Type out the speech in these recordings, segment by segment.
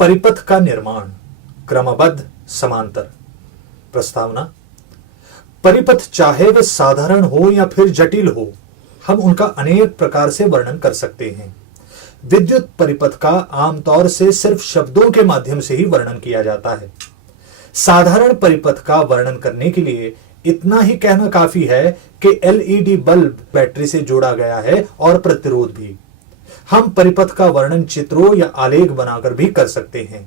परिपथ का निर्माण, क्रमबद्ध समांतर। प्रस्तावना। परिपथ चाहे वे साधारण हो या फिर जटिल हो, हम उनका अनेक प्रकार से वर्णन कर सकते हैं। विद्युत परिपथ का आमतौर से सिर्फ शब्दों के माध्यम से ही वर्णन किया जाता है। साधारण परिपथ का वर्णन करने के लिए इतना ही कहना काफी है कि एलईडी बल्ब बैटरी से जोड़ा गया है और प्रतिरोध भी। हम परिपथ का वर्णन चित्रों या आलेख बनाकर भी कर सकते हैं।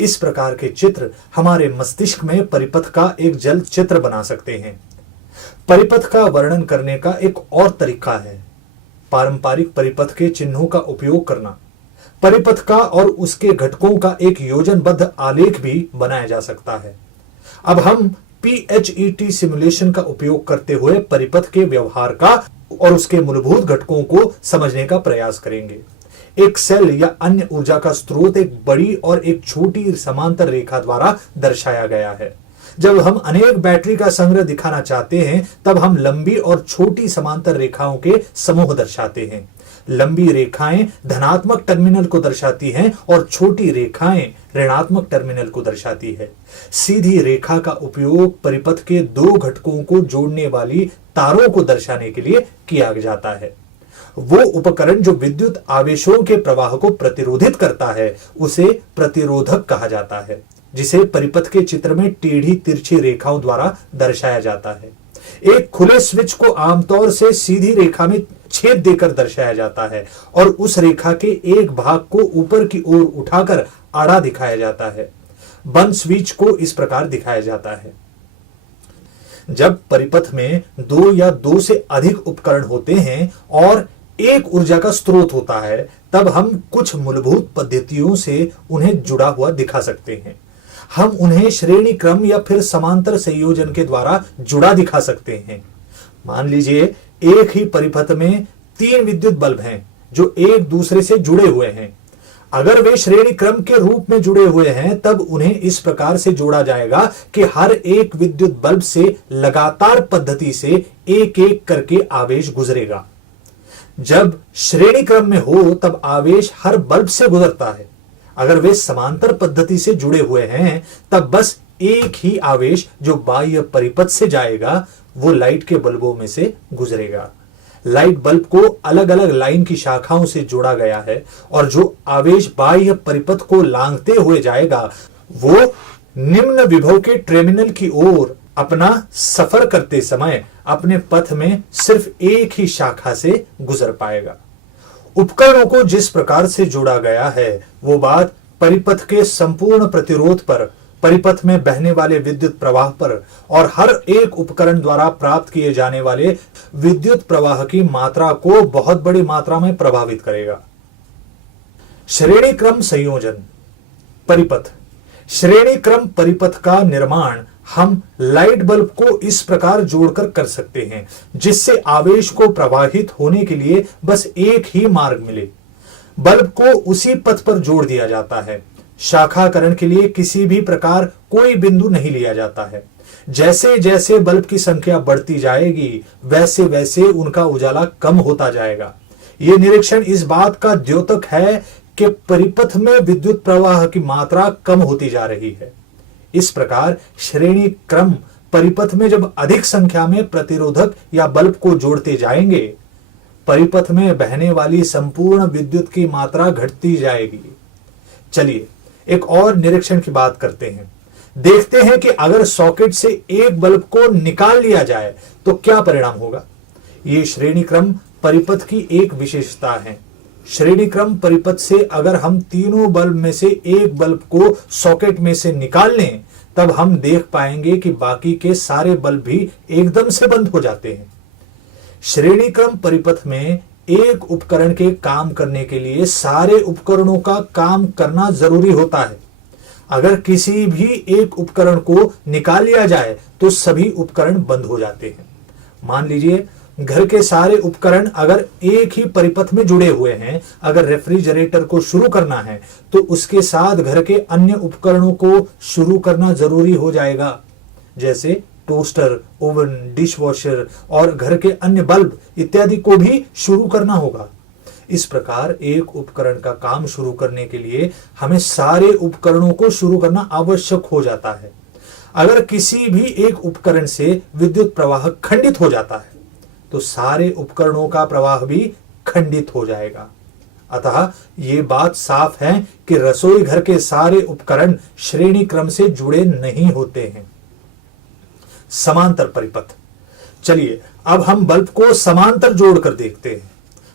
इस प्रकार के चित्र हमारे मस्तिष्क में परिपथ का एक जल्द चित्र बना सकते हैं। परिपथ का वर्णन करने का एक और तरीका है पारंपरिक परिपथ के चिन्हों का उपयोग करना। परिपथ का और उसके घटकों का एक योजनबद्ध आलेख भी बनाया जा सकता है। अब हम PHET सिमुलेशन का उपयोग करते हुए परिपथ के व्यवहार का और उसके मूलभूत घटकों को समझने का प्रयास करेंगे। एक सेल या अन्य ऊर्जा का स्रोत एक बड़ी और एक छोटी समांतर रेखा द्वारा दर्शाया गया है। जब हम अनेक बैटरी का संग्रह दिखाना चाहते हैं, तब हम लंबी और छोटी समांतर रेखाओं के समूह दर्शाते हैं। लंबी रेखाएं धनात्मक टर्मिनल को दर्शाती हैं और छोटी रेखाएं ऋणात्मक टर्मिनल को दर्शाती है। सीधी रेखा का उपयोग परिपथ के दो घटकों को जोड़ने वाली तारों को दर्शाने के लिए किया जाता है। वो उपकरण जो विद्युत आवेशों के प्रवाह को प्रतिरोधित करता है, उसे प्रतिरोधक कहा जाता है, जिसे परिपथ के चित्र में टेढ़ी तिरछी रेखाओं द्वारा दर्शाया जाता है। एक खुले स्विच को आमतौर से सीधी रेखा में छेद देकर दर्शाया जाता है और उस रेखा के एक भाग को ऊपर की ओर उठाकर आड़ा दिखाया जाता है। बंद स्विच को इस प्रकार दिखाया जाता है। जब परिपथ में दो या दो से अधिक उपकरण होते हैं और एक ऊर्जा का स्रोत होता है, तब हम कुछ मूलभूत पद्धतियों से उन्हें जुड़ा हुआ दिखा सकते हैं। हम उन्हें श्रेणी क्रम या फिर समांतर संयोजन के द्वारा जुड़ा दिखा सकते हैं। मान लीजिए एक ही परिपथ में 3 विद्युत बल्ब हैं जो एक दूसरे से जुड़े हुए हैं। अगर वे श्रेणी क्रम के रूप में जुड़े हुए हैं, तब उन्हें इस प्रकार से जोड़ा जाएगा कि हर एक विद्युत बल्ब से लगातार पद्धति से एक एक करके आवेश गुजरेगा। जब श्रेणी क्रम में हो, तब आवेश हर बल्ब से गुजरता है। अगर वे समांतर पद्धति से जुड़े हुए हैं, तब बस एक ही आवेश जो बाह्य परिपथ से जाएगा, वो लाइट के बल्बों में से गुजरेगा। लाइट बल्ब को अलग अलग लाइन की शाखाओं से जोड़ा गया है और जो आवेश बाह्य परिपथ को लांघते हुए जाएगा, वो निम्न विभव के टर्मिनल की ओर अपना सफर करते समय अपने पथ में सिर्फ एक ही शाखा से गुजर पाएगा। उपकरणों को जिस प्रकार से जोड़ा गया है, वो बात परिपथ के संपूर्ण प्रतिरोध पर, परिपथ में बहने वाले विद्युत प्रवाह पर और हर एक उपकरण द्वारा प्राप्त किए जाने वाले विद्युत प्रवाह की मात्रा को बहुत बड़ी मात्रा में प्रभावित करेगा। श्रेणी क्रम संयोजन परिपथ। श्रेणी क्रम परिपथ का निर्माण हम लाइट बल्ब को इस प्रकार जोड़कर कर सकते हैं, जिससे आवेश को प्रवाहित होने के लिए बस एक ही मार्ग मिले। बल्ब को उसी पथ पर जोड़ दिया जाता है। शाखाकरण के लिए किसी भी प्रकार कोई बिंदु नहीं लिया जाता है। जैसे जैसे बल्ब की संख्या बढ़ती जाएगी, वैसे वैसे उनका उजाला कम होता जाएगा। यह निरीक्षण इस बात का द्योतक है कि परिपथ में विद्युत प्रवाह की मात्रा कम होती जा रही है। इस प्रकार श्रेणी क्रम परिपथ में जब अधिक संख्या में प्रतिरोधक या बल्ब को जोड़ते जाएंगे, परिपथ में बहने वाली संपूर्ण विद्युत की मात्रा घटती जाएगी। चलिए एक और निरीक्षण की बात करते हैं। देखते हैं कि अगर सॉकेट से एक बल्ब को निकाल लिया जाए तो क्या परिणाम होगा। यह श्रेणी क्रम परिपथ की एक विशेषता है। श्रेणी क्रम परिपथ से अगर हम तीनों बल्ब में से एक बल्ब को सॉकेट में से निकाल लें, तब हम देख पाएंगे कि बाकी के सारे बल्ब भी एकदम से बंद हो जाते हैं। श्रेणी क्रम परिपथ में एक उपकरण के काम करने के लिए सारे उपकरणों का काम करना जरूरी होता है। अगर किसी भी एक उपकरण को निकाल लिया जाए तो सभी उपकरण बंद हो जाते हैं। मान लीजिए घर के सारे उपकरण अगर एक ही परिपथ में जुड़े हुए हैं। अगर रेफ्रिजरेटर को शुरू करना है तो उसके साथ घर के अन्य उपकरणों को शुरू करना जरूरी हो जाएगा, जैसे टोस्टर, ओवन, डिशवॉशर और घर के अन्य बल्ब इत्यादि को भी शुरू करना होगा। इस प्रकार एक उपकरण का काम शुरू करने के लिए हमें सारे उपकरणों को शुरू करना आवश्यक हो जाता है। अगर किसी भी एक उपकरण से विद्युत प्रवाह खंडित हो जाता है तो सारे उपकरणों का प्रवाह भी खंडित हो जाएगा। अतः ये बात साफ है कि रसोई घर के सारे उपकरण श्रेणी क्रम से जुड़े नहीं होते हैं। समांतर परिपथ। चलिए अब हम बल्ब को समांतर जोड़कर देखते हैं।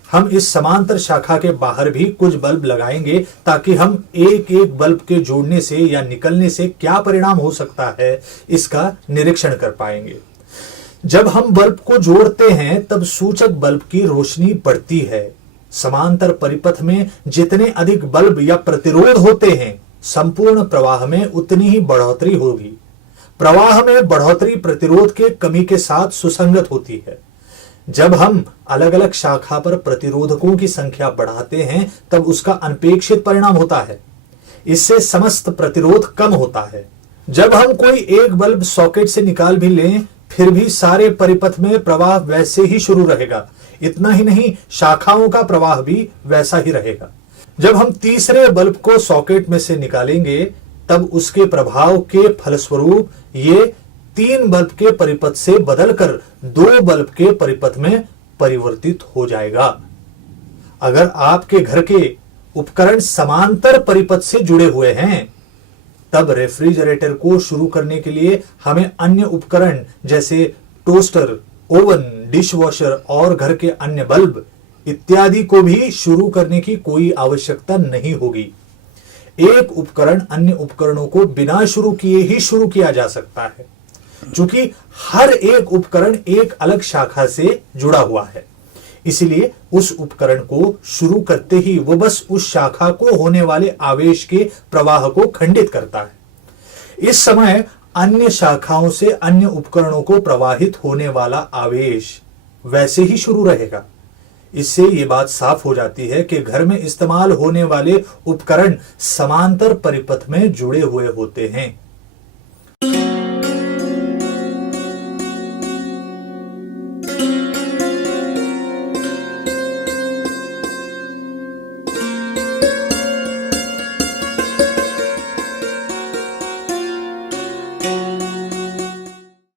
हम इस समांतर शाखा के बाहर भी कुछ बल्ब लगाएंगे ताकि हम एक एक बल्ब के जोड़ने से या निकलने से क्या परिणाम हो सकता है इसका निरीक्षण कर पाएंगे। जब हम बल्ब को जोड़ते हैं तब सूचक बल्ब की रोशनी बढ़ती है। समांतर परिपथ में जितने अधिक बल्ब या प्रतिरोध होते हैं, संपूर्ण प्रवाह में उतनी ही बढ़ोतरी होगी। प्रवाह में बढ़ोतरी प्रतिरोध के कमी के साथ सुसंगत होती है। जब हम अलग अलग शाखा पर प्रतिरोधकों की संख्या बढ़ाते हैं तब उसका अनपेक्षित परिणाम होता है। इससे समस्त प्रतिरोध कम होता है। जब हम कोई एक बल्ब सॉकेट से निकाल भी लें फिर भी सारे परिपथ में प्रवाह वैसे ही शुरू रहेगा। इतना ही नहीं, शाखाओं का प्रवाह भी वैसा ही रहेगा। जब हम तीसरे बल्ब को सॉकेट में से निकालेंगे तब उसके प्रभाव के फलस्वरूप ये 3 बल्ब के परिपथ से बदलकर 2 बल्ब के परिपथ में परिवर्तित हो जाएगा। अगर आपके घर के उपकरण समांतर परिपथ से जुड़े हुए हैं तब रेफ्रिजरेटर को शुरू करने के लिए हमें अन्य उपकरण जैसे टोस्टर, ओवन, डिशवॉशर और घर के अन्य बल्ब इत्यादि को भी शुरू करने की कोई आवश्यकता नहीं होगी। एक उपकरण अन्य उपकरणों को बिना शुरू किए ही शुरू किया जा सकता है, क्योंकि हर एक उपकरण एक अलग शाखा से जुड़ा हुआ है। इसलिए उस उपकरण को शुरू करते ही वो बस उस शाखा को होने वाले आवेश के प्रवाह को खंडित करता है। इस समय अन्य शाखाओं से अन्य उपकरणों को प्रवाहित होने वाला आवेश वैसे ही शुरू रहेगा। इससे यह बात साफ हो जाती है कि घर में इस्तेमाल होने वाले उपकरण समांतर परिपथ में जुड़े हुए होते हैं।